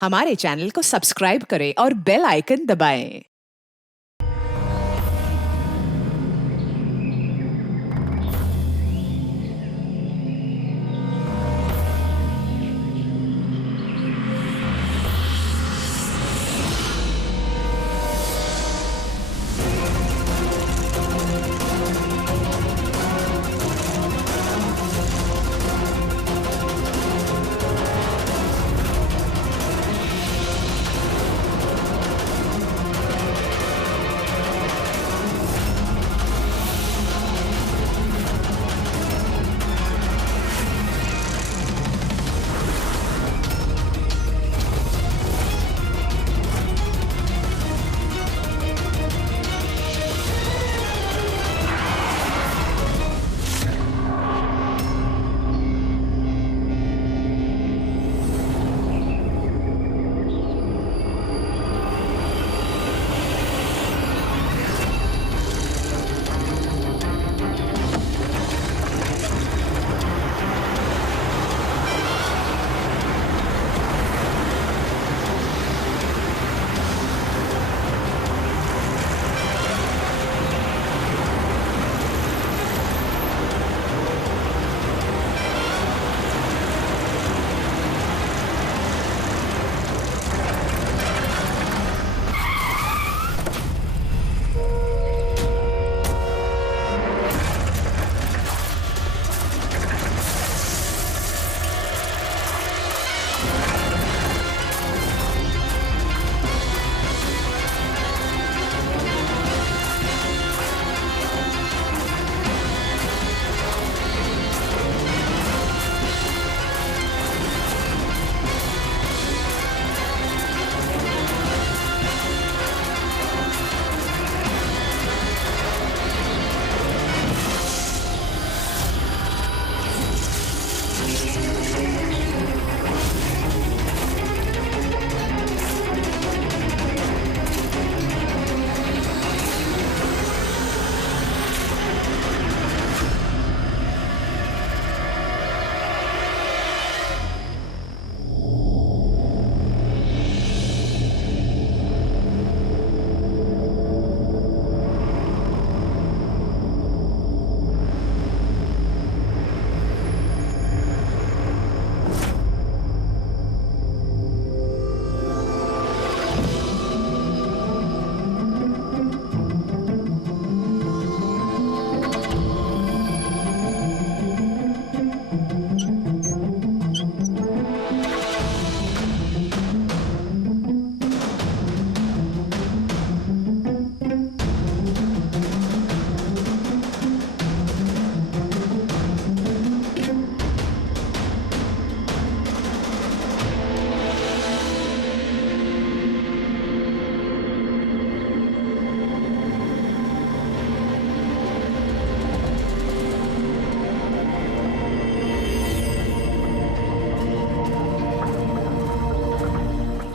हमारे चैनल को सब्सक्राइब करें और बेल आइकन दबाएं।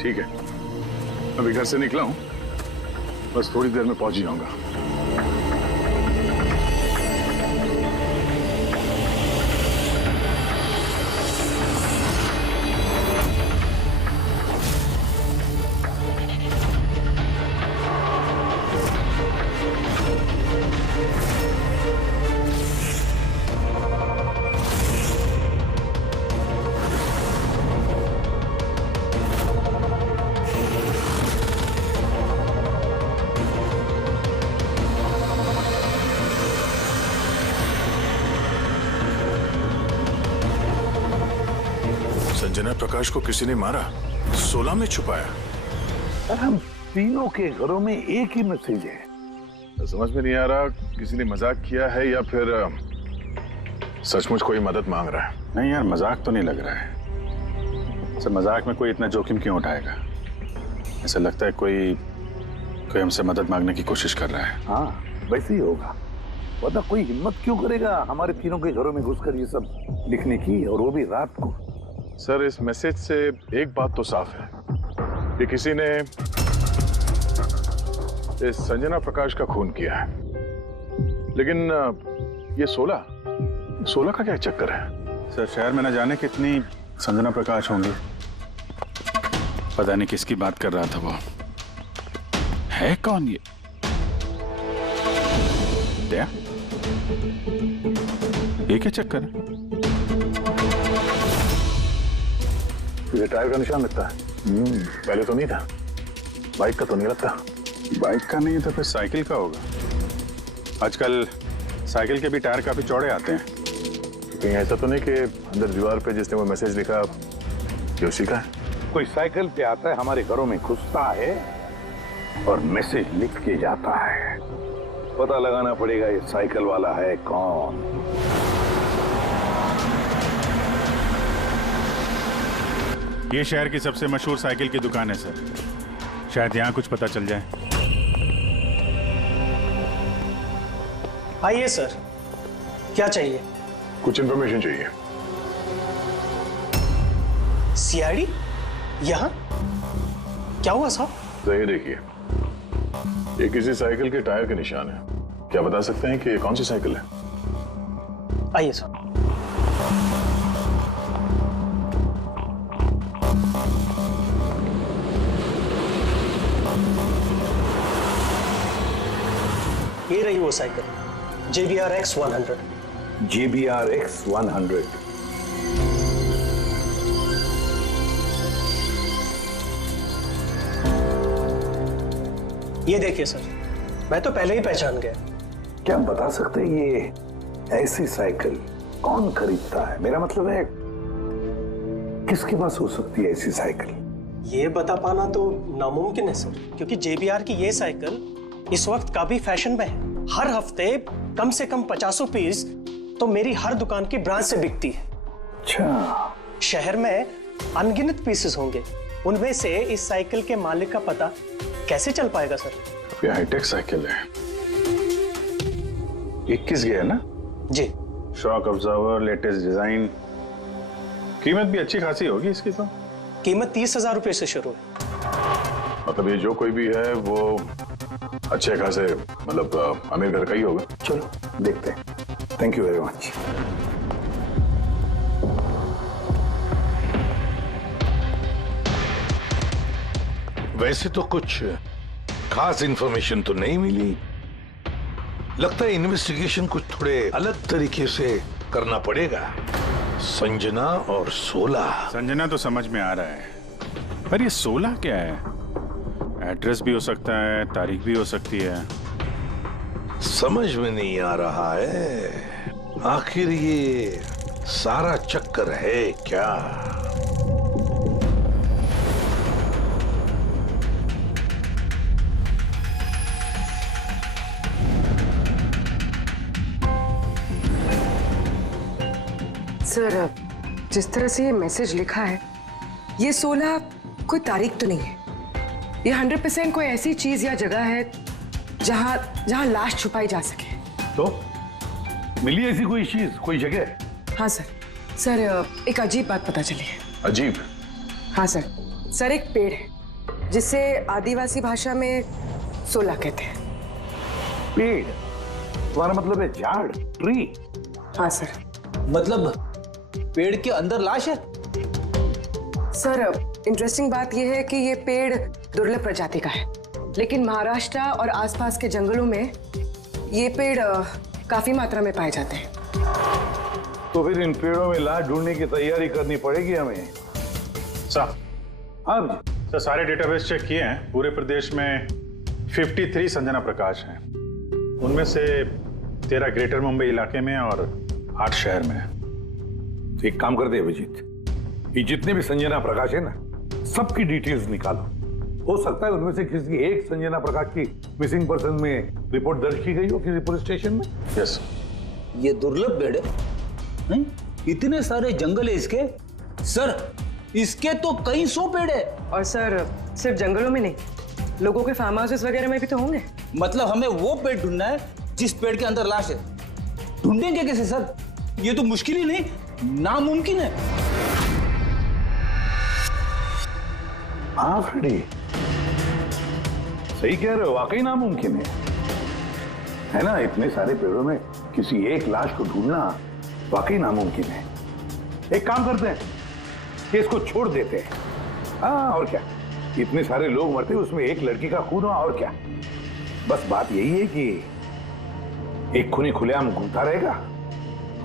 ठीक है, अभी घर से निकला हूं, बस थोड़ी देर में पहुंच ही जाऊंगा। संजना प्रकाश को किसी ने मारा, 16 में छुपाया। हम तीनों के घरों में एक ही मैसेज है। समझ में नहीं आ रहा किसी ने मजाक किया है या फिर सचमुच कोई मदद मांग रहा है। नहीं यार, मजाक तो नहीं लग रहा है। सर, मजाक में कोई इतना जोखिम क्यों उठाएगा? ऐसा लगता है कोई हमसे मदद मांगने की कोशिश कर रहा है। हाँ, वैसे ही होगा, वरना कोई हिम्मत क्यों करेगा हमारे तीनों के घरों में घुसकर ये सब लिखने की, और वो भी रात को। सर, इस मैसेज से एक बात तो साफ है कि किसी ने इस संजना प्रकाश का खून किया है, लेकिन ये 16 का क्या चक्कर है? सर, शहर में न जाने कितनी संजना प्रकाश होंगी। पता नहीं किसकी बात कर रहा था वो। है कौन ये? दया? ये क्या चक्कर है? ये टायर का निशान लगता है। पहले तो नहीं था। बाइक का तो नहीं लगता। बाइक का नहीं तो फिर साइकिल का होगा। आजकल साइकिल के भी टायर काफी चौड़े आते हैं। कहीं ऐसा तो नहीं कि अंदर दीवार पे जिसने वो मैसेज लिखा ये उसी का है? कोई साइकिल पे आता है, हमारे घरों में घुसता है और मैसेज लिख के जाता है। पता लगाना पड़ेगा ये साइकिल वाला है कौन। ये शहर की सबसे मशहूर साइकिल की दुकान है सर। शायद यहाँ कुछ पता चल जाए। आइए सर, क्या चाहिए? कुछ इंफॉर्मेशन चाहिए। सीआईडी? यहाँ क्या हुआ साहब? तो ये देखिए, ये किसी साइकिल के टायर के निशान है। क्या बता सकते हैं कि ये कौन सी साइकिल है? आइए सर। ये रही वो साइकिल, JBR-X 100। JBR-X 100। ये देखिए सर, मैं तो पहले ही पहचान गया। क्या बता सकते हैं ये ऐसी साइकिल कौन खरीदता है? मेरा मतलब है किसके पास हो सकती है ऐसी साइकिल? ये बता पाना तो नामुमकिन है सर, क्योंकि JBR की ये साइकिल इस वक्त काफी फैशन में है। हर हफ्ते कम से कम 50 पीस तो मेरी हर दुकान की ब्रांच से बिकती है। अच्छा, शहर में अनगिनत पीसेस होंगे, उनमें से इस साइकिल के मालिक का पता कैसे चल पाएगा सर? ये हाईटेक साइकिल है। 21 गया ना? जी। Shock absorber, latest design. कीमत भी अच्छी खासी होगी इसकी तो। कीमत 30,000 रुपए से शुरू है। मतलब ये जो कोई भी है वो अच्छे खासे मतलब अमीर घर का ही होगा। चलो देखते हैं। Thank you very much. वैसे तो कुछ खास इंफॉर्मेशन तो नहीं मिली। लगता है इन्वेस्टिगेशन कुछ थोड़े अलग तरीके से करना पड़ेगा। संजना और 16। संजना तो समझ में आ रहा है, पर ये 16 क्या है? एड्रेस भी हो सकता है, तारीख भी हो सकती है। समझ में नहीं आ रहा है आखिर ये सारा चक्कर है क्या। सर, जिस तरह से ये मैसेज लिखा है, ये 16 कोई तारीख तो नहीं है। ये 100% कोई ऐसी चीज या जगह है जहां लाश छुपाई जा सके। तो मिली ऐसी कोई चीज, कोई जगह? हाँ सर, एक अजीब बात पता चली है। अजीब? हाँ सर, एक पेड़ है जिसे आदिवासी भाषा में 16 कहते हैं। पेड़? तुम्हारा मतलब है झाड़, ट्री? हाँ सर। मतलब पेड़ के अंदर लाश है? सर, इंटरेस्टिंग बात यह है कि ये पेड़ दुर्लभ प्रजाति का है, लेकिन महाराष्ट्र और आसपास के जंगलों में ये पेड़ काफी मात्रा में पाए जाते हैं। तो फिर इन पेड़ों में लाश ढूंढने की तैयारी करनी पड़ेगी हमें। साहब, हाँ सर सारे डेटाबेस चेक किए हैं। पूरे प्रदेश में 53 संजना प्रकाश हैं। उनमें से 13 ग्रेटर मुंबई इलाके में और 8 शहर में। तो एक काम करते हैं अभिजीत, ये जितने भी संजना प्रकाश है ना, सबकी डिटेल्स निकालो। हो सकता है उनमें से किसी एक संजना प्रकाश की मिसिंग पर्सन में रिपोर्ट दर्ज की गई हो किसी पुलिस स्टेशन में। यस। ये दुर्लभ पेड़ है? इतने सारे जंगल है इसके। सर, इसके तो कई 100 पेड़ है। और सर, सिर्फ जंगलों में नहीं, लोगों के फार्म हाउसेस वगैरह में भी तो होंगे। मतलब हमें वो पेड़ ढूंढना है जिस पेड़ के अंदर लाश है। ढूंढेंगे कैसे सर? ये तो मुश्किल ही नहीं, नामुमकिन है। हाँ फ्रेडी, सही कह रहे हो, वाकई नामुमकिन है ना? इतने सारे पेड़ों में किसी एक लाश को ढूंढना वाकई नामुमकिन है। एक काम करते हैं कि इसको छोड़ देते हैं। हाँ, और क्या, इतने सारे लोग मरते उसमें एक लड़की का खून हुआ, और क्या? बस बात यही है कि एक खूनी खुलेआम घूमता रहेगा,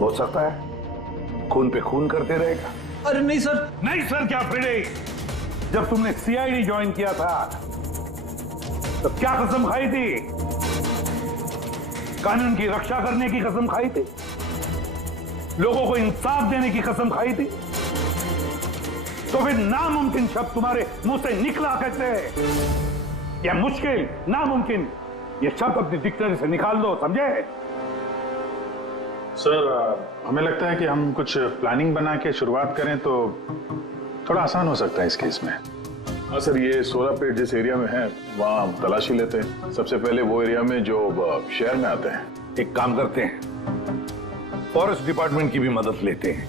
हो सकता है खून पे खून करते रहेगा। अरे नहीं सर। नहीं सर क्या फ्रेडे? जब तुमने सीआईडी ज्वाइन किया था तो क्या कसम खाई थी? कानून की रक्षा करने की कसम खाई थी, लोगों को इंसाफ देने की कसम खाई थी। तो फिर नामुमकिन शब्द तुम्हारे मुंह से निकला कैसे? या मुश्किल, नामुमकिन, ये शब्द अपनी डिक्शनरी से निकाल दो, समझे? सर हमें लगता है कि हम कुछ प्लानिंग बना के शुरुआत करें तो थोड़ा आसान हो सकता है इस केस में। हाँ सर, ये 16 पेड़ जिस एरिया में है वहाँ हम तलाशी लेते हैं। सबसे पहले वो एरिया में जो शहर में आते हैं। एक काम करते हैं, फॉरेस्ट डिपार्टमेंट की भी मदद लेते हैं।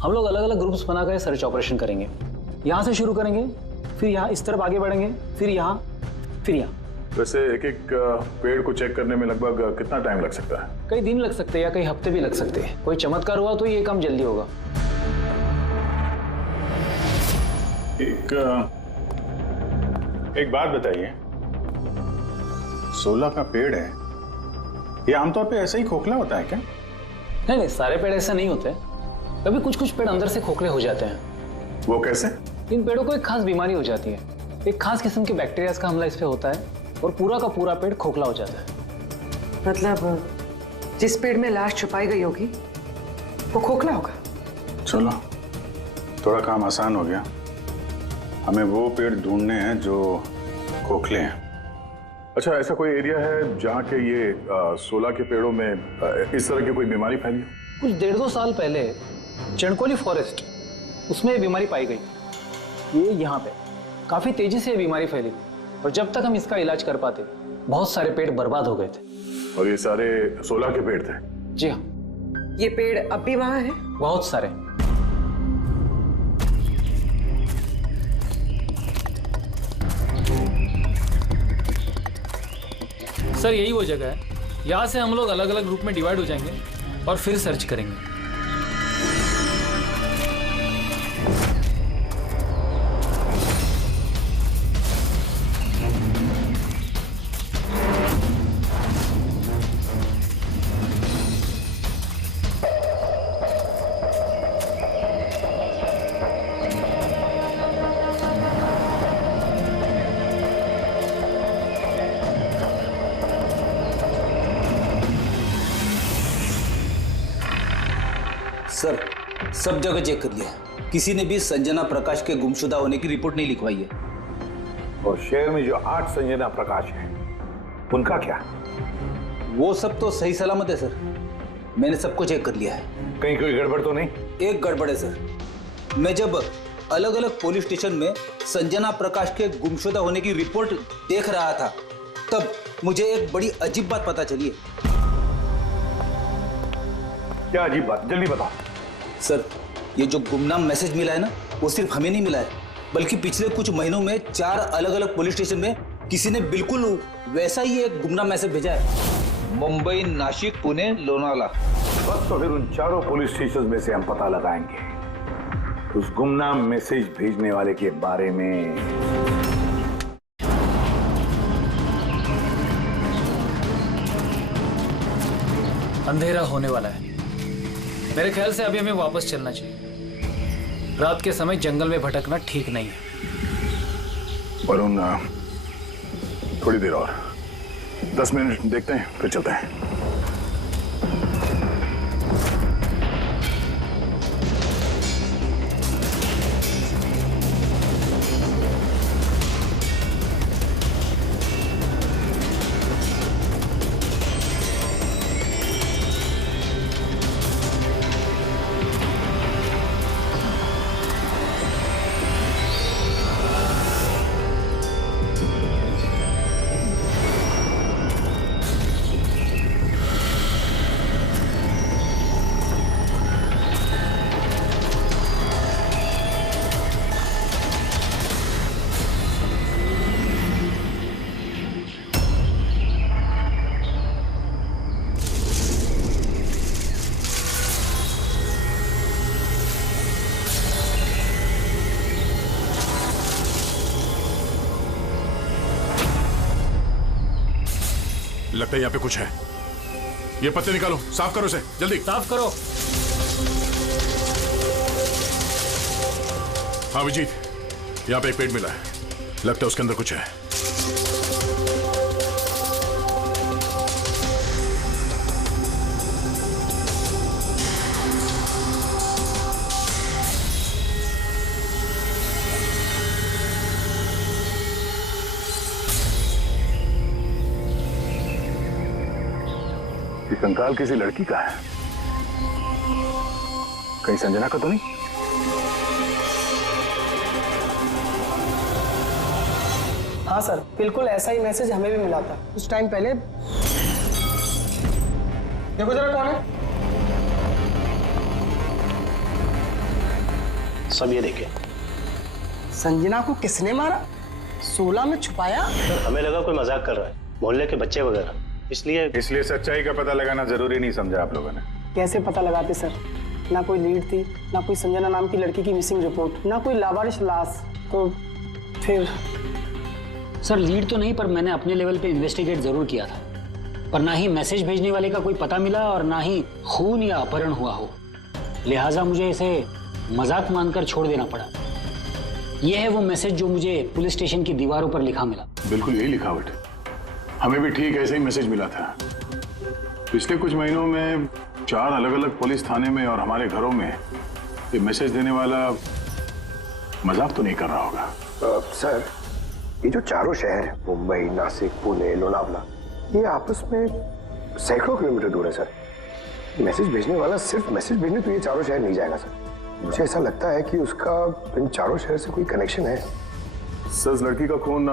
हम लोग अलग अलग ग्रुप्स बनाकर सर्च ऑपरेशन करेंगे। यहाँ से शुरू करेंगे, फिर यहाँ इस तरफ आगे बढ़ेंगे, फिर यहाँ, फिर यहाँ। वैसे एक एक पेड़ को चेक करने में लगभग कितना टाइम लग सकता है? कई दिन लग सकते हैं या कई हफ्ते भी लग सकते हैं। कोई चमत्कार हुआ तो ये काम जल्दी होगा। एक बात बताइए, 16 का पेड़ है, ये आमतौर पे ऐसे ही खोखला होता है क्या? नहीं नहीं, सारे पेड़ ऐसे नहीं होते। कभी कुछ कुछ पेड़ अंदर से खोखले हो जाते हैं। वो कैसे? इन पेड़ों को एक खास बीमारी हो जाती है। एक खास किस्म के बैक्टीरिया का हमला इस पे होता है और पूरा का पूरा पेड़ खोखला हो जाता है। मतलब जिस पेड़ में लाश छुपाई गई होगी वो खोखला होगा। चलो थोड़ा काम आसान हो गया। हमें वो पेड़ ढूंढने हैं जो खोखले हैं। अच्छा, ऐसा कोई एरिया है जहाँ के ये 16 के पेड़ों में इस तरह की कोई बीमारी फैली हो? कुछ 1.5-2 साल पहले चणकोली फॉरेस्ट, उसमें ये बीमारी पाई गई। ये यहाँ पे काफी तेजी से ये बीमारी फैली और जब तक हम इसका इलाज कर पाते बहुत सारे पेड़ बर्बाद हो गए थे। और ये सारे 16 के पेड़ थे? जी हाँ। ये पेड़ अब भी वहां है? बहुत सारे। सर यही वो जगह है। यहाँ से हम लोग अलग अलग ग्रुप में डिवाइड हो जाएंगे और फिर सर्च करेंगे। सर सब जगह चेक कर लिया, किसी ने भी संजना प्रकाश के गुमशुदा होने की रिपोर्ट नहीं लिखवाई है। और शहर में जो 8 संजना प्रकाश हैं, उनका क्या? वो सब तो सही सलामत है सर, मैंने सबको चेक कर लिया है। कहीं कोई गड़बड़ तो नहीं? एक गड़बड़ है सर। मैं जब अलग अलग पुलिस स्टेशन में संजना प्रकाश के गुमशुदा होने की रिपोर्ट देख रहा था तब मुझे एक बड़ी अजीब बात पता चली है। क्या अजीब बात? जल्दी बताओ। सर ये जो गुमनाम मैसेज मिला है ना, वो सिर्फ हमें नहीं मिला है, बल्कि पिछले कुछ महीनों में 4 अलग अलग पुलिस स्टेशन में किसी ने बिल्कुल वैसा ही एक गुमनाम मैसेज भेजा है। मुंबई, नासिक, पुणे, लोनावाला। बस तो फिर उन चारों पुलिस स्टेशन में से हम पता लगाएंगे उस गुमनाम मैसेज भेजने वाले के बारे में। अंधेरा होने वाला है। मेरे ख्याल से अभी हमें वापस चलना चाहिए। रात के समय जंगल में भटकना ठीक नहीं है। वरुण, थोड़ी देर और 10 मिनट देखते हैं, फिर चलते हैं। लगता है यहाँ पे कुछ है। ये पत्ते निकालो, साफ करो इसे, जल्दी साफ करो। हाँ विजीत, यहाँ पे एक पेट मिला है, लगता है उसके अंदर कुछ है। ये कंकाल किसी लड़की का है, कहीं संजना का तो नहीं? हाँ सर, बिल्कुल ऐसा ही मैसेज हमें भी मिला था कुछ टाइम पहले। देखो जरा कौन है। सब ये देखे। संजना को किसने मारा? 16 में छुपाया? हमें लगा कोई मजाक कर रहा है, मोहल्ले के बच्चे वगैरह, इसलिए सच्चाई का पता लगाना जरूरी नहीं समझा आप लोगों ने? कैसे पता लगाते सर? ना कोई लीड थी, ना कोई संजना नाम की लड़की की मिसिंग रिपोर्ट, ना कोई लावारिश लाश, तो फिर सर लीड तो नहीं, पर मैंने अपने लेवल पे इन्वेस्टिगेट जरूर किया था, पर ना ही मैसेज भेजने वाले का कोई पता मिला और ना ही खून या अपहरण हुआ हो, लिहाजा मुझे इसे मजाक मानकर छोड़ देना पड़ा। यह है वो मैसेज जो मुझे पुलिस स्टेशन की दीवारों पर लिखा मिला। बिल्कुल यही लिखावट, हमें भी ठीक ऐसे ही मैसेज मिला था। पिछले कुछ महीनों में 4 अलग अलग पुलिस थाने में और हमारे घरों में ये मैसेज देने वाला मजाक तो नहीं कर रहा होगा। सर, ये जो चारों शहर है, मुंबई, नासिक, पुणे, लोनावला, ये आपस में सैकड़ों किलोमीटर दूर है सर। मैसेज भेजने वाला सिर्फ मैसेज भेजने तो ये चारों शहर नहीं जाएगा सर। मुझे ऐसा लगता है कि उसका इन चारों शहर से कोई कनेक्शन है। सर, उस लड़की का खून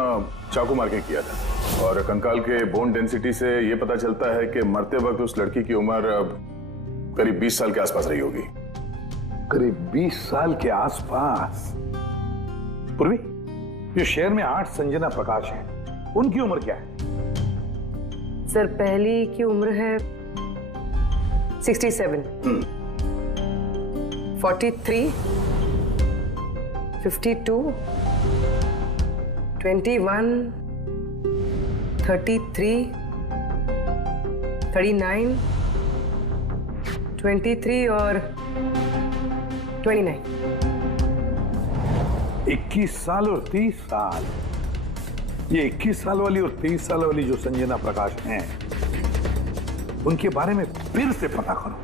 चाकू मार के किया था और कंकाल के बोन डेंसिटी से ये पता चलता है कि मरते वक्त उस लड़की की उम्र करीब 20 साल के आसपास रही होगी। करीब 20 साल के आसपास। पूर्वी, जो शहर में 8 संजना प्रकाश हैं, उनकी उम्र क्या है? सर, पहली की उम्र है 67, 43, 52, 21, 33, 39, 23 और 29। 21 साल और 30 साल। ये 21 साल वाली और 30 साल वाली जो संजना प्रकाश हैं, उनके बारे में फिर से पता करो।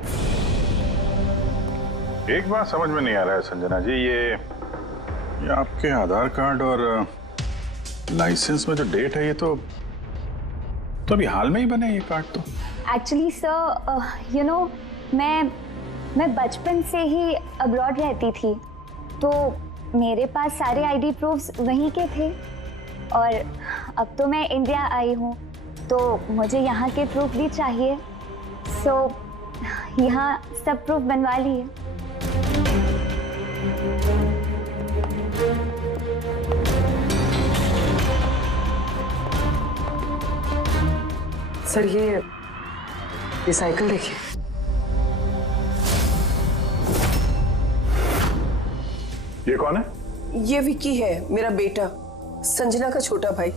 एक बात समझ में नहीं आ रहा है संजना जी, ये आपके आधार कार्ड और लाइसेंस में जो डेट है, ये तो अभी हाल में ही बने ये कार्ड तो। एक्चुअली सर, यू नो, मैं बचपन से ही अब्रॉड रहती थी, तो मेरे पास सारे आईडी प्रूफ्स वहीं के थे और अब तो मैं इंडिया आई हूँ, तो मुझे यहाँ के प्रूफ भी चाहिए। सो यहाँ सब प्रूफ बनवा लिए। सर, ये साइकिल देखिए। ये कौन है? ये विक्की है, मेरा बेटा, संजना का छोटा भाई।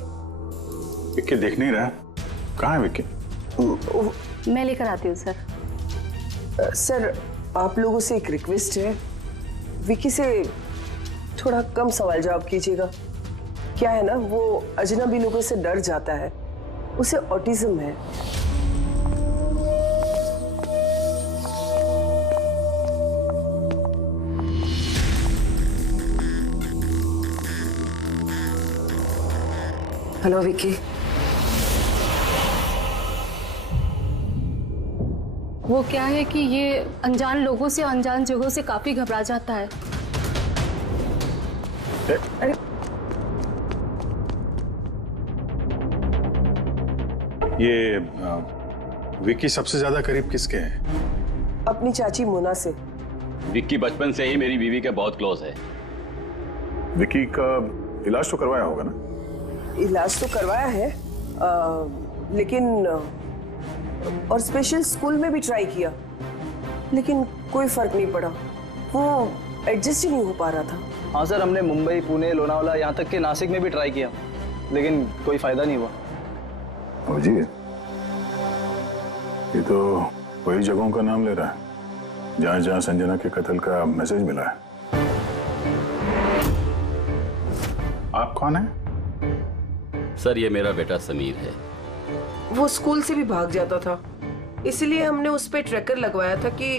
विक्की देख नहीं रहा, कहाँ है विक्की? मैं लेकर आती हूँ सर। सर, आप लोगों से एक रिक्वेस्ट है, विक्की से थोड़ा कम सवाल जवाब कीजिएगा। क्या है ना, वो अजनबी लोगों से डर जाता है, उसे ऑटिज्म है। हेलो विक्की। वो क्या है कि ये अनजान लोगों से, अनजान जगहों से काफी घबरा जाता है। अरे ये विक्की सबसे ज्यादा करीब किसके है? अपनी चाची मोना से। विक्की बचपन से ही मेरी बीवी के बहुत क्लोज है। विक्की का इलाज तो करवाया होगा ना? इलाज तो करवाया है, लेकिन और स्पेशल स्कूल में भी ट्राई किया, लेकिन कोई फर्क नहीं पड़ा। वो एडजस्ट ही नहीं हो पा रहा था। हाँ सर, हमने मुंबई, पुणे, लोनावला, यहाँ तक के नासिक में भी ट्राई किया, लेकिन कोई फायदा नहीं हुआ। जी, ये तो वही जगहों का नाम ले रहा है जहां जहां संजना के कत्ल का मैसेज मिला है। आप कौन है? सर, ये मेरा बेटा समीर है। वो स्कूल से भी भाग जाता था, इसलिए हमने उस पे ट्रैकर लगवाया था कि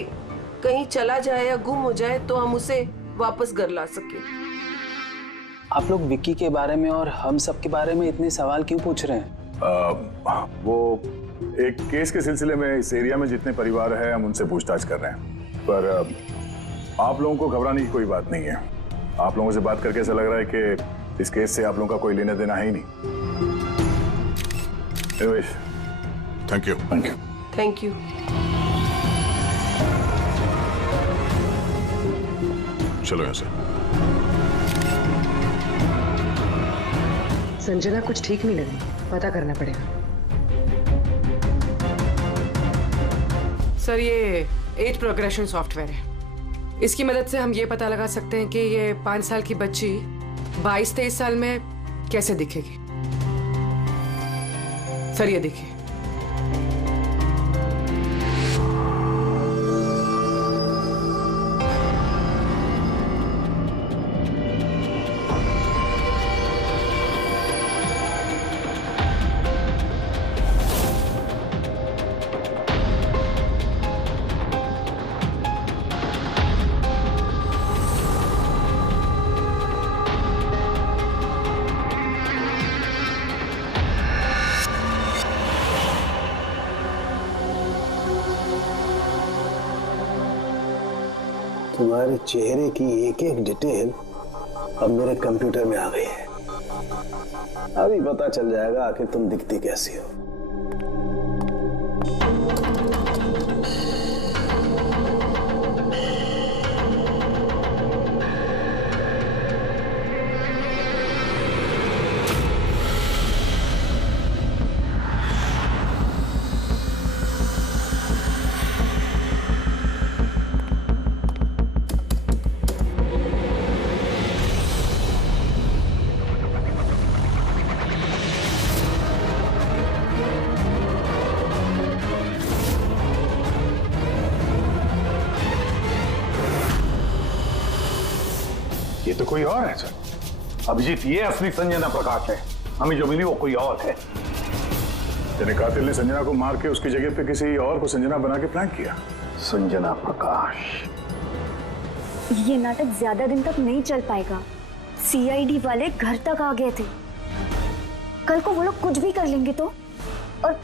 कहीं चला जाए या गुम हो जाए तो हम उसे वापस घर ला सके। आप लोग विक्की के बारे में और हम सब के बारे में इतने सवाल क्यों पूछ रहे हैं? वो एक केस के सिलसिले में इस एरिया में जितने परिवार हैं हम उनसे पूछताछ कर रहे हैं, पर आप लोगों को घबराने की कोई बात नहीं है। आप लोगों से बात करके ऐसा लग रहा है कि इस केस से आप लोगों का कोई लेना देना है ही नहीं। Thank you. Thank you. Thank you. चलो यहाँ से। संजना कुछ ठीक नहीं लग रही, पता करना पड़ेगा। सर, ये एज प्रोग्रेशन सॉफ्टवेयर है। इसकी मदद से हम ये पता लगा सकते हैं कि ये 5 साल की बच्ची 22-23 साल में कैसे दिखेगी। सर, ये देखिए। तुम्हारे चेहरे की एक एक डिटेल अब मेरे कंप्यूटर में आ गई है। अभी पता चल जाएगा आखिर तुम दिखती कैसी हो। ये तो कोई और है सर। अभिजीत, ये असली संजना प्रकाश है। हमें जो मिली वो कोई और है। यानी कातिल ने संजना को मार के उसकी जगह पे किसी और को संजना बना के प्लान किया। संजना प्रकाश। ये नाटक ज्यादा दिन तक नहीं चल पाएगा। सीआईडी वाले घर तक आ गए थे। कल को वो लोग कुछ भी कर लेंगे तो, और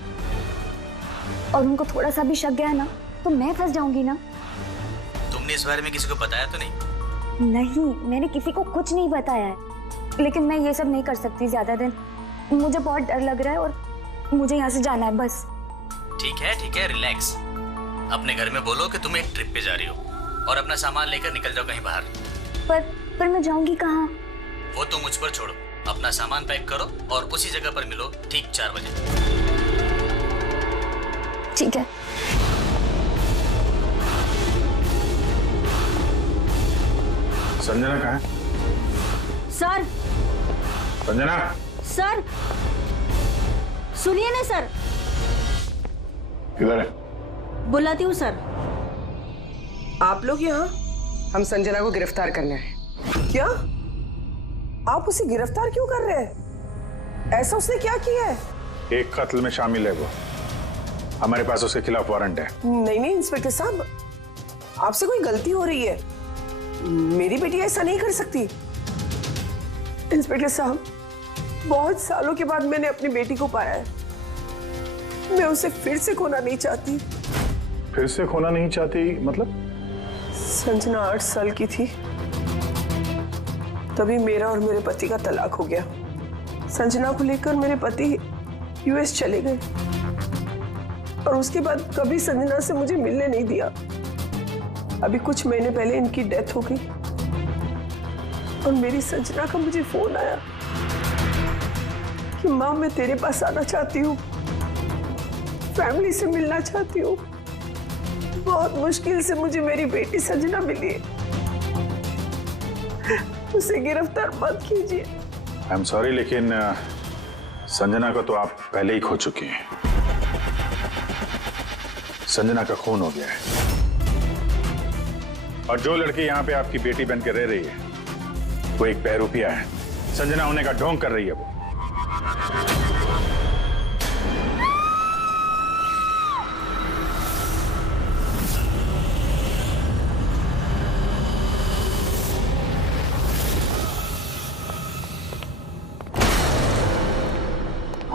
उनको थोड़ा सा भी शक गया ना तो मैं फंस जाऊंगी ना। तुमने इस बारे में किसी को बताया तो नहीं? नहीं, मैंने किसी को कुछ नहीं बताया है, लेकिन मैं ये सब नहीं कर सकती ज्यादा दिन। मुझे बहुत डर लग रहा है और मुझे यहाँ से जाना है बस। ठीक है, रिलैक्स। अपने घर में बोलो कि तुम एक ट्रिप पे जा रही हो और अपना सामान लेकर निकल जाओ कहीं बाहर। पर मैं जाऊंगी कहाँ? वो तो मुझ पर छोड़ो। अपना सामान पैक करो और उसी जगह पर मिलो ठीक 4 बजे। ठीक है। संजना कहाँ है? सर। संजना। सर, सुनिए ना सर। किधर है? बुलाती हूँ सर। आप लोग यहाँ? हम संजना को गिरफ्तार करने आए। क्या? आप उसे गिरफ्तार क्यों कर रहे हैं? ऐसा उसने क्या किया है? एक कत्ल में शामिल है वो। हमारे पास उसके खिलाफ वारंट है। नहीं इंस्पेक्टर साहब, आपसे कोई गलती हो रही है। मेरी बेटी ऐसा नहीं कर सकती। इंस्पेक्टर साहब, बहुत सालों के बाद मैंने अपनी बेटी को पाया है। मैं उसे फिर से खोना नहीं चाहती। फिर से खोना नहीं चाहती मतलब? संजना 8 साल की थी, तभी मेरा और मेरे पति का तलाक हो गया। संजना को लेकर मेरे पति यूएस चले गए और उसके बाद कभी संजना से मुझे मिलने नहीं दिया। अभी कुछ महीने पहले इनकी डेथ हो गई और मेरी संजना का मुझे फोन आया कि माँ, मैं तेरे पास आना चाहती हूँ, फैमिली से मिलना चाहती हूँ। बहुत मुश्किल से मुझे मेरी बेटी संजना मिली है। उसे गिरफ्तार मत कीजिए। आई एम सॉरी, लेकिन संजना को तो आप पहले ही खो चुकी हैं। संजना का खून हो गया है और जो लड़की यहाँ पे आपकी बेटी बन के रह रही है वो एक बहरूपिया है। संजना होने का ढोंग कर रही है वो।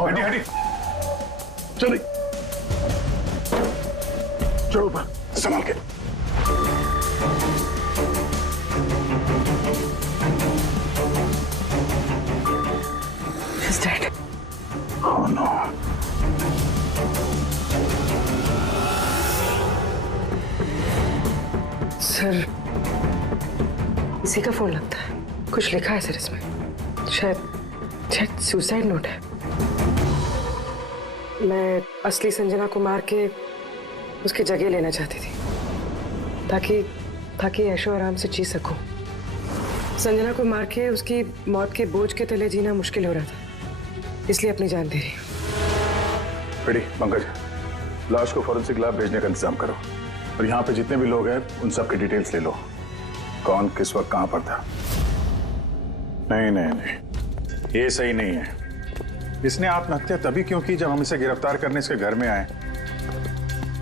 हटी हटी, चलिए चलो ऊपर, संभाल के। He's dead. Oh no. Sir, इसी का फोन लगता है। कुछ लिखा है सर इसमें। शायद सुसाइड नोट है। मैं असली संजना को मार के उसकी जगह लेना चाहती थी ताकि ऐशो आराम से जी सकूं। संजना को मार के उसकी मौत के बोझ के तले जीना मुश्किल हो रहा था, इसलिए अपनी जान दे रही हूं। बेटी पंकज, लाश को फॉरेंसिक लैब भेजने का इंतजाम करो और यहाँ पे जितने भी लोग हैं उन सब की डिटेल्स ले लो। कौन किस वक्त कहाँ पर था। नहीं नहीं नहीं, ये सही नहीं है। इसने आत्महत्या तभी क्यों की जब हम इसे गिरफ्तार करने इसके घर में आए।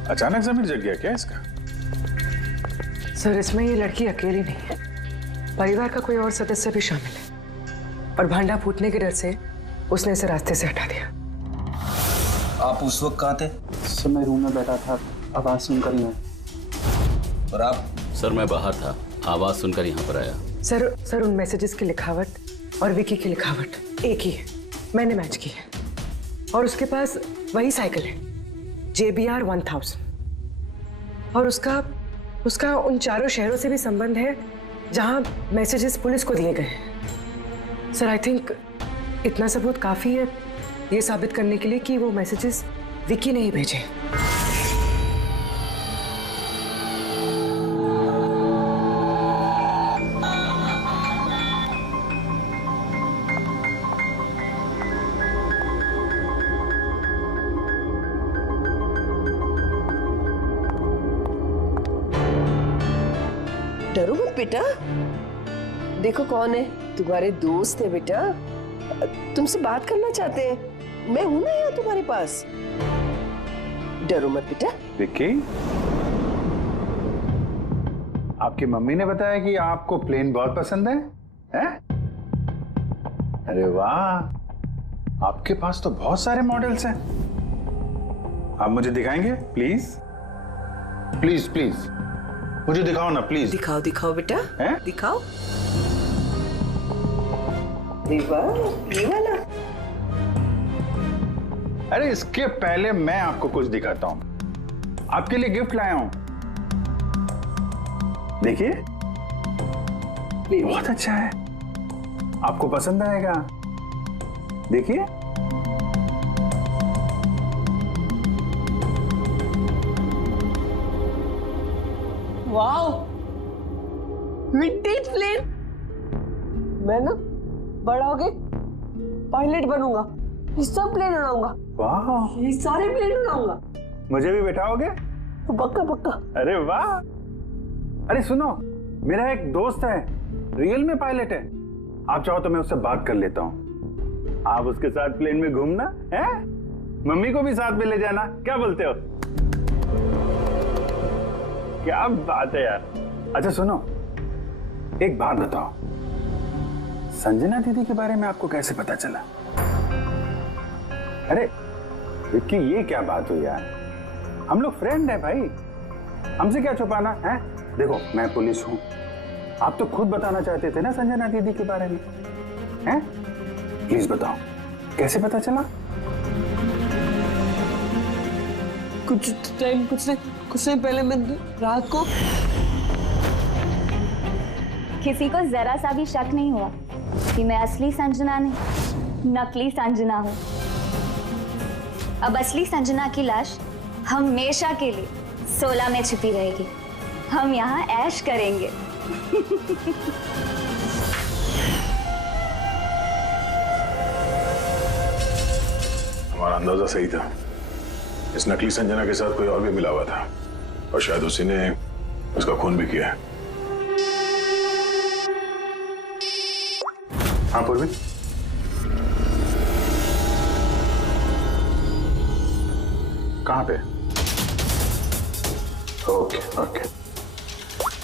अचानक जमीन जग गया क्या इसका? सर, इसमें ये लड़की अकेली नहीं है, परिवार का कोई और सदस्य भी शामिल है और भांडा फूटने के डर से उसने इसे रास्ते से हटा दिया। आप उस वक्त कहाँ थे? सर मैं रूम में बैठा था, आवाज सुनकर ही। और आप? सर मैं बाहर था, आवाज सुनकर यहाँ पर आया। सर उन मैसेजेस की लिखावट और विकी की लिखावट एक ही है, मैंने मैच की है। और उसके पास वही साइकिल है, JBR 1000, और उसका उन चारों शहरों से भी संबंध है जहां मैसेजेस पुलिस को दिए गए हैं। सर, आई थिंक इतना सबूत काफी है ये साबित करने के लिए कि वो मैसेजेस विकी ने ही भेजे। डरो मत बेटा, देखो कौन है, तुम्हारे दोस्त है बेटा, तुमसे बात करना चाहते हैं। मैं हूं ना यहाँ तुम्हारे पास, डरो मत बेटा। विक्की, आपकी मम्मी ने बताया कि आपको प्लेन बहुत पसंद है, हैं? अरे वाह, आपके पास तो बहुत सारे मॉडल्स हैं। आप मुझे दिखाएंगे प्लीज? प्लीज प्लीज मुझे दिखाओ ना प्लीज। दिखाओ दिखाओ बेटा, हैं? दिखाओ। ये वाला। अरे इसके पहले मैं आपको कुछ दिखाता हूं। आपके लिए गिफ्ट लाया हूं, देखिए, बहुत अच्छा है, आपको पसंद आएगा। देखिए, वाओ, विंटेज प्लेन। मैं ना बड़ा होके पायलट बनूंगा, ये सब प्लेन उड़ाऊंगा। वाह, ये सारे प्लेन उड़ाऊंगा। मुझे भी बैठाओगे? पक्का पक्का। अरे वाह। अरे सुनो, मेरा एक दोस्त है, रियल में पायलट है। आप चाहो तो मैं उससे बात कर लेता हूँ, आप उसके साथ प्लेन में घूमना है, मम्मी को भी साथ में ले जाना, क्या बोलते हो? क्या बात है यार। अच्छा सुनो, एक बात बताओ, संजना दीदी के बारे में आपको कैसे पता चला? अरे विक्की, ये क्या बात हुई यार, हम लोग फ्रेंड है भाई, हमसे क्या छुपाना है? देखो मैं पुलिस हूं, आप तो खुद बताना चाहते थे ना संजना दीदी के बारे में, हैं? प्लीज बताओ, कैसे पता चला? कुछ टाइम पहले मैं रात को किसी को जरा सा भी शक नहीं हुआ कि मैं असली संजना नहीं, नकली संजना हूँ। अब असली संजना की लाश हमेशा के लिए 16 में छिपी रहेगी। हम यहाँ ऐश करेंगे। हमारा अंदाजा सही था, इस नकली संजना के साथ कोई और भी मिला हुआ था और शायद उसी ने उसका खून भी किया है। हाँ पूर्वी, कहाँ पे? ओके ओके,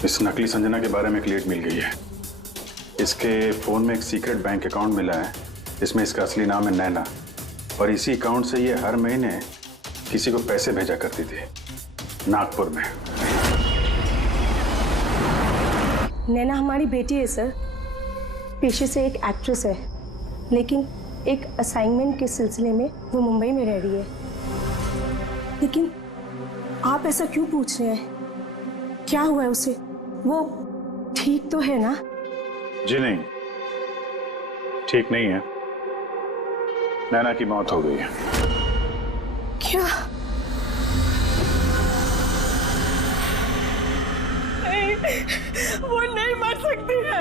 इस नकली संजना के बारे में एक लीड मिल गई है। इसके फोन में एक सीक्रेट बैंक अकाउंट मिला है, इसमें इसका असली नाम है नैना, और इसी अकाउंट से ये हर महीने किसी को पैसे भेजा करती थी नागपुर में। नैना हमारी बेटी है सर, पेशे से एक एक्ट्रेस है, लेकिन एक असाइनमेंट के सिलसिले में वो मुंबई में रह रही है। लेकिन आप ऐसा क्यों पूछ रहे हैं? क्या हुआ है उसे? वो ठीक तो है ना? जी नहीं, ठीक नहीं है। नैना की मौत हो गई है। क्या? नहीं, वो नहीं मर सकती है।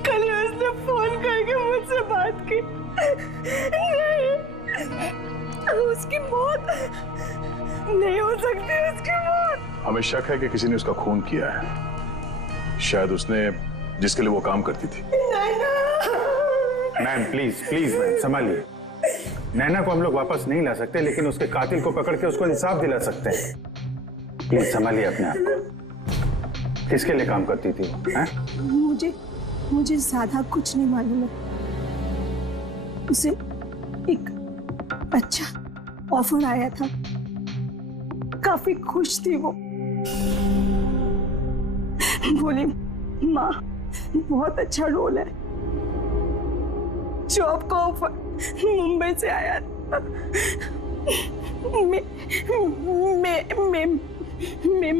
कल ही उसने फोन करके मुझसे बात की। नहीं, उसकी मौत नहीं हो सकती, उसकी मौत। हमें शक है कि किसी ने उसका खून किया है, शायद उसने जिसके लिए वो काम करती थी। मैम प्लीज प्लीज मैम संभालिए। नैना को हम लोग वापस नहीं ला सकते, लेकिन उसके कातिल को पकड़ के उसको इंसाफ दिला सकते हैं। प्लीज संभालिए अपने आप को। किसके लिए काम करती थी वो? मुझे ज्यादा कुछ नहीं मालूम है। उसे एक अच्छा ऑफर आया था, काफी खुश थी वो। बोली माँ बहुत अच्छा रोल है। जॉब का ऑफर मुंबई से आया था।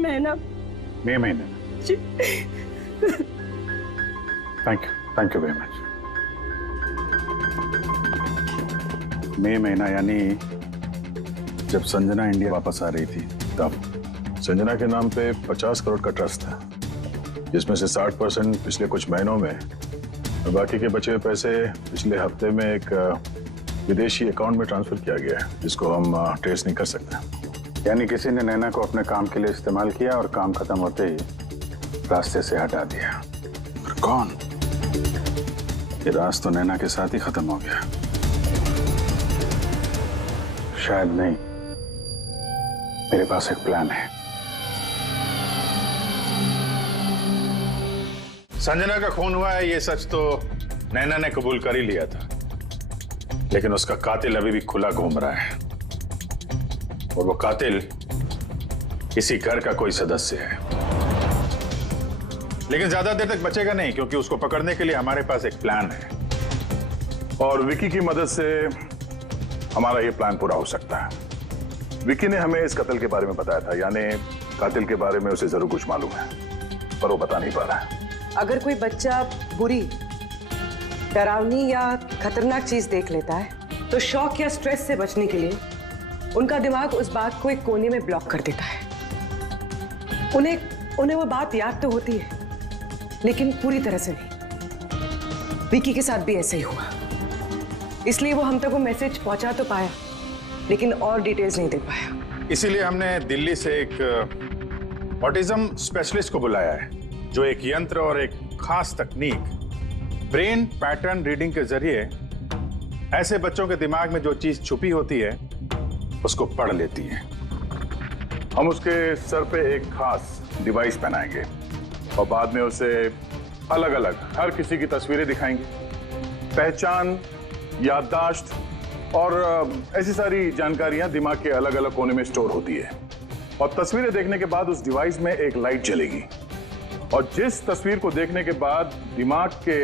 महीना। Thank you very much. महीना यानी जब संजना इंडिया वापस आ रही थी तब। संजना के नाम पे 50 करोड़ का ट्रस्ट था, जिसमें से 60% पिछले कुछ महीनों में और बाकी के बचे हुए पैसे पिछले हफ्ते में एक विदेशी अकाउंट में ट्रांसफर किया गया है, जिसको हम ट्रेस नहीं कर सकते। यानी किसी ने नैना को अपने काम के लिए इस्तेमाल किया और काम खत्म होते ही रास्ते से हटा दिया। पर कौन? ये राज तो नैना के साथ ही खत्म हो गया। शायद नहीं, मेरे पास एक प्लान है। संजना का खून हुआ है, ये सच तो नैना ने कबूल कर ही लिया था, लेकिन उसका कातिल अभी भी खुला घूम रहा है, और वो कातिल इसी घर का कोई सदस्य है। लेकिन ज्यादा देर तक बचेगा नहीं, क्योंकि उसको पकड़ने के लिए हमारे पास एक प्लान है, और विकी की मदद से हमारा ये प्लान पूरा हो सकता है। विकी ने हमें इस कत्ल के बारे में बताया था, यानी कातिल के बारे में उसे जरूर कुछ मालूम है, पर वो बता नहीं पा रहा है। अगर कोई बच्चा बुरी, डरावनी या खतरनाक चीज देख लेता है तो शॉक या स्ट्रेस से बचने के लिए उनका दिमाग उस बात को एक कोने में ब्लॉक कर देता है। उन्हें वो बात याद तो होती है, लेकिन पूरी तरह से नहीं। विकी के साथ भी ऐसे ही हुआ, इसलिए वो हम तक वो मैसेज पहुंचा तो पाया, लेकिन और डिटेल्स नहीं दे पाया। इसीलिए हमने दिल्ली से एक ऑटिज्म स्पेशलिस्ट को बुलाया है, जो एक यंत्र और एक खास तकनीक ब्रेन पैटर्न रीडिंग के जरिए ऐसे बच्चों के दिमाग में जो चीज छुपी होती है उसको पढ़ लेती है। हम उसके सर पे एक खास डिवाइस पहनाएंगे और बाद में उसे अलग अलग हर किसी की तस्वीरें दिखाएंगे। पहचान, याददाश्त और ऐसी सारी जानकारियां दिमाग के अलग अलग कोने में स्टोर होती है, और तस्वीरें देखने के बाद उस डिवाइस में एक लाइट जलेगी, और जिस तस्वीर को देखने के बाद दिमाग के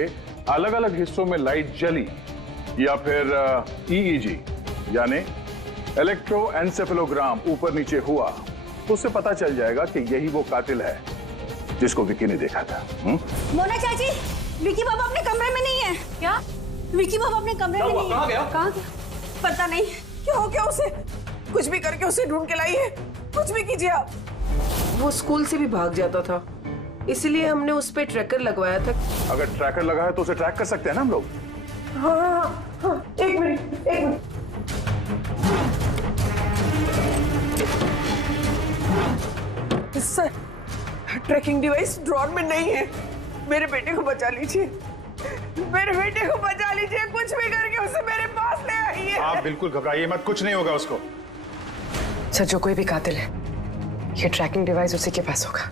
अलग अलग हिस्सों में लाइट जली या फिर EEG यानी इलेक्ट्रोएन्सेफेलोग्राम ऊपर नीचे हुआ, तो उससे पता चल जाएगा कि यही वो कातिल है जिसको विकी ने देखा था। मोना चाची, विकी बाबा अपने कमरे में नहीं है। क्या? विकी बाबा अपने कमरे में नहीं है। कहाँ गया? पता नहीं क्या हो गया उसे। कुछ भी करके उसे ढूंढ के लाइए, कुछ भी कीजिए आप। वो स्कूल से भी भाग जाता था, इसलिए हमने उस पे ट्रैकर लगवाया था। अगर ट्रैकर लगा है तो उसे ट्रैक कर सकते हैं ना हम लोग। हाँ, एक minute. Sir, tracking device drawer में नहीं है। मेरे बेटे को बचा लीजिए, मेरे बेटे को बचा लीजिए, कुछ भी करके उसे मेरे पास ले आइए। आप बिल्कुल घबराइए मत, कुछ नहीं होगा उसको। सर, जो कोई भी कातिल है, ये ट्रैकिंग डिवाइस उसी के पास होगा।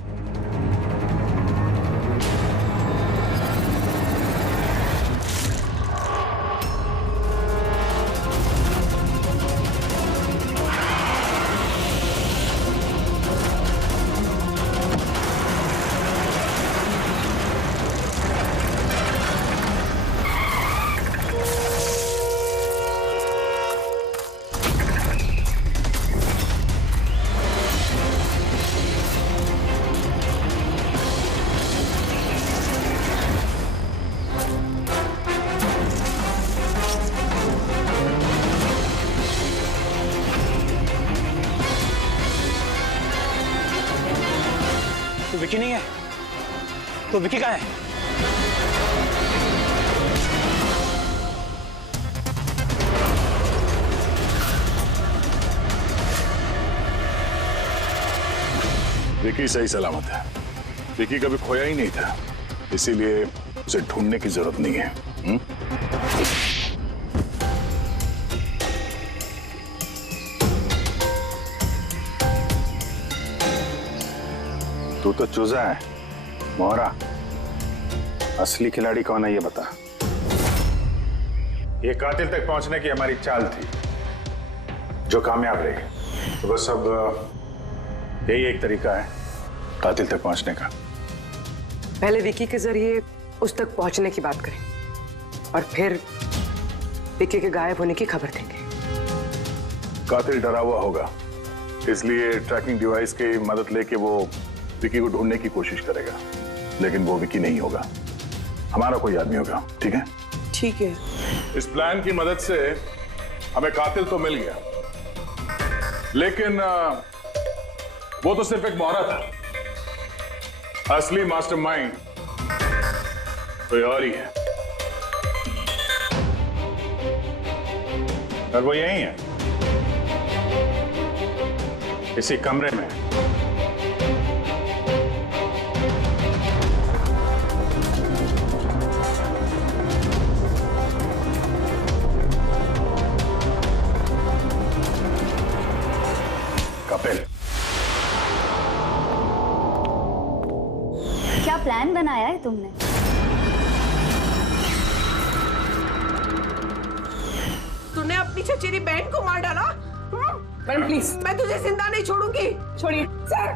तो विकी नहीं है, तो विकी कहाँ है? विकी सही सलामत है। विकी कभी खोया ही नहीं था, इसीलिए उसे ढूंढने की जरूरत नहीं है। तू तो चूजा है मोहरा, असली खिलाड़ी कौन है ये बता। ये कातिल तक पहुंचने की हमारी चाल थी जो कामयाब रही। तो बस अब यही एक तरीका है कातिल तक पहुंचने का। पहले विकी के जरिए उस तक पहुंचने की बात करें और फिर विकी के गायब होने की खबर देंगे। कातिल डरा हुआ होगा, इसलिए ट्रैकिंग डिवाइस की मदद लेके वो विकी को ढूंढने की कोशिश करेगा, लेकिन वो विकी नहीं होगा, हमारा कोई आदमी होगा। ठीक है? ठीक है। इस प्लान की मदद से हमें कातिल तो मिल गया, लेकिन वो तो सिर्फ एक मोहरा था। असली मास्टरमाइंड कोई और ही है, और वो यही है, इसी कमरे में। कपिल, क्या प्लान बनाया है तुमने? तूने अपनी चचेरी बहन को मार डाला? मैडम प्लीज, मैं तुझे जिंदा नहीं छोड़ूंगी। छोड़िए सर,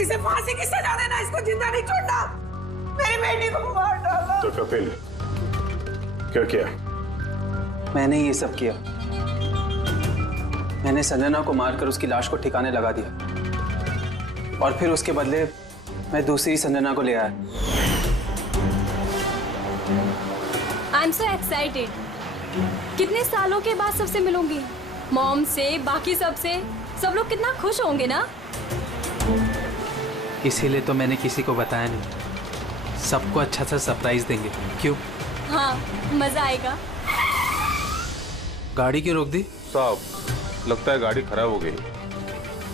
इसे फांसी की सजा देना, इसको जिंदा नहीं छोड़ना। मेरी बेटी को मार डाला। तो कपिल क्या किया? मैंने ये सब किया। मैंने संजना को मारकर उसकी लाश को ठिकाने लगा दिया और फिर उसके बदले मैं दूसरी संजना को ले आया। I am so excited. कितने सालों के बाद सबसे मिलूंगी, मॉम से, बाकी सबसे। सब लोग कितना खुश होंगे ना। इसीलिए तो मैंने किसी को बताया नहीं। सबको अच्छा सा सरप्राइज देंगे। क्यों? हाँ, मजा आएगा। गाड़ी क्यों रोक दी? साहब, लगता है गाड़ी खराब हो गई,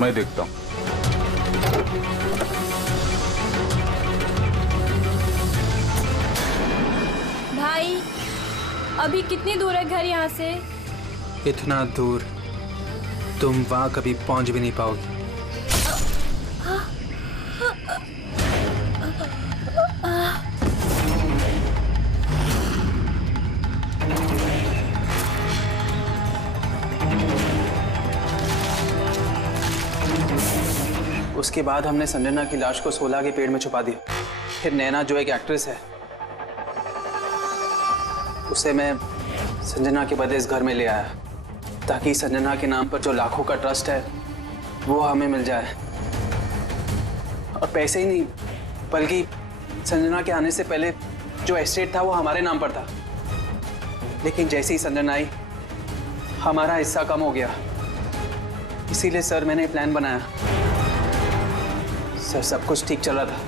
मैं देखता हूँ। भाई, अभी कितनी दूर है घर यहाँ से? इतना दूर तुम वहां कभी पहुंच भी नहीं पाओगी। उसके बाद हमने संजना की लाश को 16 के पेड़ में छुपा दिया। फिर नैना जो एक एक्ट्रेस है, उसे मैं संजना के बदले इस घर में ले आया ताकि संजना के नाम पर जो लाखों का ट्रस्ट है वो हमें मिल जाए। और पैसे ही नहीं, बल्कि संजना के आने से पहले जो एस्टेट था वो हमारे नाम पर था। लेकिन जैसे ही संजना आई, हमारा हिस्सा कम हो गया। इसीलिए सर मैंने प्लान बनाया। सर, सब कुछ ठीक चल रहा था,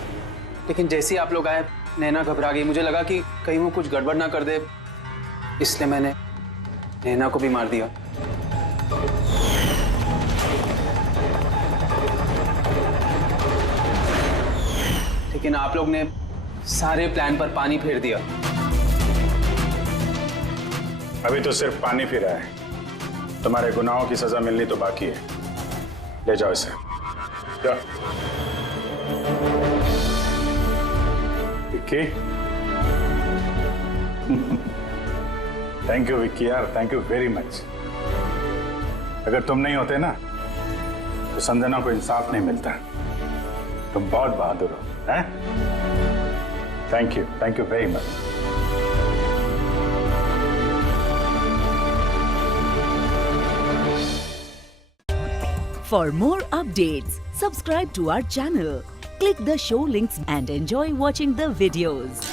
लेकिन जैसे ही आप लोग आए नैना घबरा गई। मुझे लगा कि कहीं वो कुछ गड़बड़ ना कर दे, इसलिए मैंने नैना को भी मार दिया। लेकिन आप लोग ने सारे प्लान पर पानी फेर दिया। अभी तो सिर्फ पानी फिरा है, तुम्हारे गुनाहों की सजा मिलनी तो बाकी है। ले जाओ इसे। जाओ। विक्की, थैंक यू विक्की यार, थैंक यू वेरी मच। अगर तुम नहीं होते ना तो संजना को इंसाफ नहीं मिलता। तुम बहुत बहादुर हो, हैं? Thank you very much. For more updates, subscribe to our channel, click the show links and enjoy watching the videos.